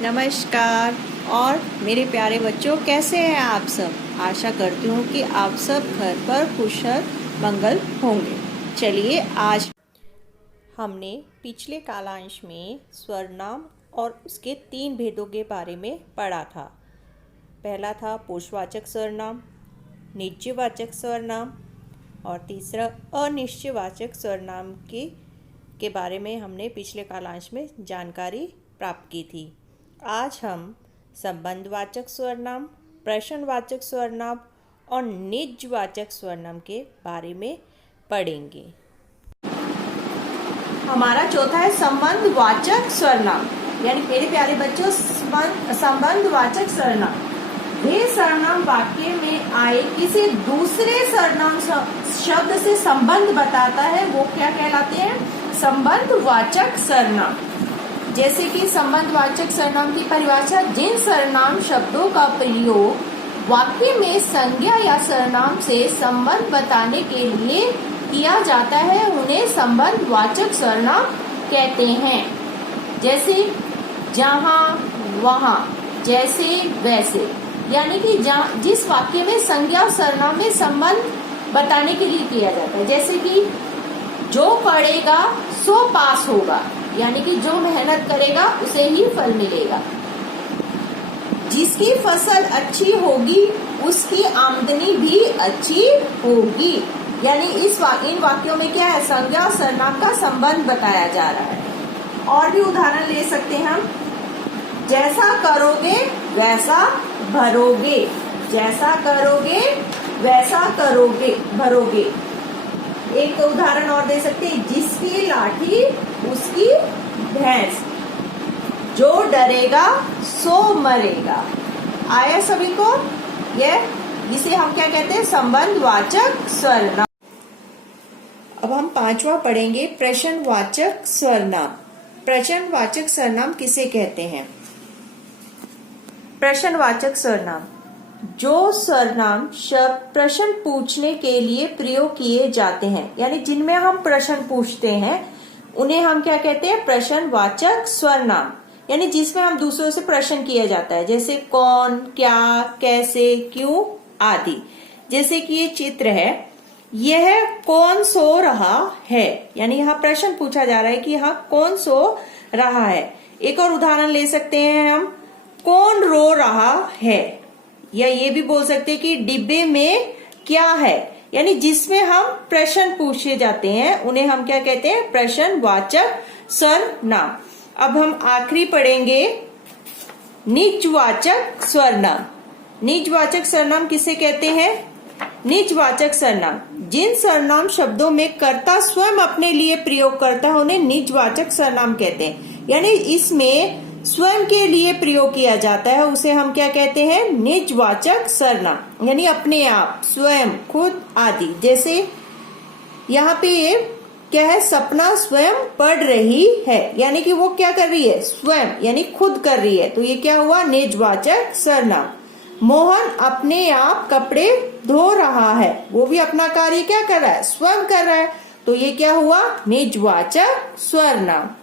नमस्कार। और मेरे प्यारे बच्चों, कैसे हैं आप सब। आशा करती हूँ कि आप सब घर पर कुशल मंगल होंगे। चलिए, आज हमने पिछले कालांश में स्वरनाम और उसके 3 भेदों के बारे में पढ़ा था। पहला था पुरुषवाचक स्वरनाम, निश्चयवाचक स्वरनाम और तीसरा अनिश्चयवाचक स्वरनाम के बारे में हमने पिछले कालांश में जानकारी प्राप्त की थी। आज हम संबंधवाचक स्वरनाम, प्रश्नवाचक स्वरनाम और निजवाचक स्वरनाम के बारे में पढ़ेंगे। हमारा चौथा है संबंधवाचक स्वरनाम, यानी मेरे प्यारे बच्चों संबंधवाचक स्वरनाम वे सर्वनाम वाक्य में आए किसी दूसरे सर्वनाम शब्द से संबंध बताता है, वो क्या कहलाते हैं? संबंधवाचक सर्वनाम। जैसे कि संबंधवाचक सर्वनाम की परिभाषा, जिन सर्वनाम शब्दों का प्रयोग वाक्य में संज्ञा या सर्वनाम से संबंध बताने के लिए किया जाता है, उन्हें संबंधवाचक सर्वनाम कहते हैं। जैसे जहाँ, वहाँ, जैसे, वैसे, यानी कि जिस वाक्य में संज्ञा और सर्वनाम में संबंध बताने के लिए किया जाता है। जैसे कि जो पढ़ेगा सो पास होगा, यानी कि जो मेहनत करेगा उसे ही फल मिलेगा। जिसकी फसल अच्छी होगी उसकी आमदनी भी अच्छी होगी, यानी इन वाक्यों में क्या है? संज्ञा और सर्वनाम का संबंध बताया जा रहा है। और भी उदाहरण ले सकते हैं हम। जैसा करोगे वैसा भरोगे, जैसा करोगे वैसा भरोगे। एक उदाहरण और दे सकते हैं, जिसकी लाठी उसकी भैंस, जो डरेगा सो मरेगा। आया सभी को? इसे हम क्या कहते हैं? संबंधवाचक स्वरनाम। अब हम 5वां पढ़ेंगे, प्रश्नवाचक स्वरनाम। प्रश्नवाचक सर्वनाम किसे कहते हैं? प्रश्नवाचक सर्वनाम जो सर्वनाम शब्द प्रश्न पूछने के लिए प्रयोग किए जाते हैं, यानी जिनमें हम प्रश्न पूछते हैं, उन्हें हम क्या कहते हैं? प्रश्नवाचक सर्वनाम। यानी जिसमें हम दूसरों से प्रश्न किया जाता है, जैसे कौन, क्या, कैसे, क्यों आदि। जैसे कि ये चित्र है, यह कौन सो रहा है, यानी यहाँ प्रश्न पूछा जा रहा है कि यहाँ कौन सो रहा है। एक और उदाहरण ले सकते हैं हम, कौन रो रहा है, या ये भी बोल सकते हैं कि डिब्बे में क्या है। यानी जिसमें हम प्रश्न पूछे जाते हैं उन्हें हम क्या कहते हैं? प्रश्नवाचक सर्वनाम। अब हम आखिरी पढ़ेंगे, निजवाचक सर्वनाम। निजवाचक सर्वनाम किसे कहते हैं? निजवाचक सर्वनाम जिन सर्वनाम शब्दों में कर्ता स्वयं अपने लिए प्रयोग करता है, उन्हें निजवाचक सर्वनाम कहते हैं। यानी इसमें स्वयं के लिए प्रयोग किया जाता है, उसे हम क्या कहते हैं? निजवाचक सर्वनाम। यानी अपने आप, स्वयं, खुद आदि। जैसे यहाँ पे क्या है? सपना स्वयं पढ़ रही है, यानी कि वो क्या कर रही है? स्वयं, यानी खुद कर रही है, तो ये क्या हुआ? निजवाचक सर्वनाम। मोहन अपने आप कपड़े धो रहा है, वो भी अपना कार्य क्या कर रहा है? स्वयं कर रहा है, तो ये क्या हुआ? निजवाचक सर्वनाम।